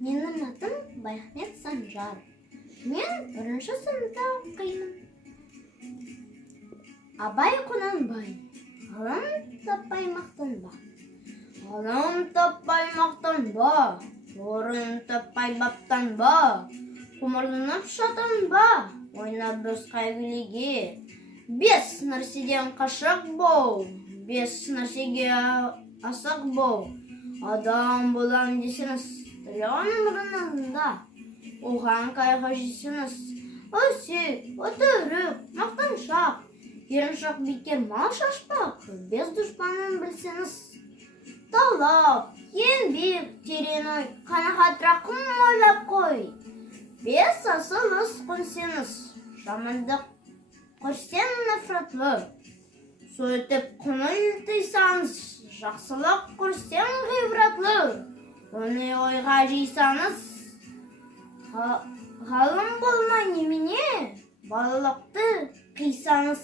Менің атым Байахмет Санжар. Мен бірінші сыныпта оқимын. Абай Құнанбай, ғылым таппай мақтанба. Ғылым таппай мақтанба, орын таппай баптанба. Құмарланып шатанба, ойнап досқа күлеге. Бес нәрседен қашық бол, бес нәрсеге асық бол. Адам болам десеңіз, тілеген мұрыныңда, оған қайғы жесіңіз. Өсек, өтірік, мақтаншақ, еріншақ бекер мал шашпақ, бес дұшпанын білсеңіз. Талап, еңбек, терең ой, қанағат рақым ойлап қой. Бес асыл іс қойсеңіз, жамандық көрсең нәфратлы. Сөйтіп көңіл тыйсаңыз, жақсылық көрсең ғибратлы. Оны ойға жейсаңыз, ғалым болмай немене, балалықты қисаңыз.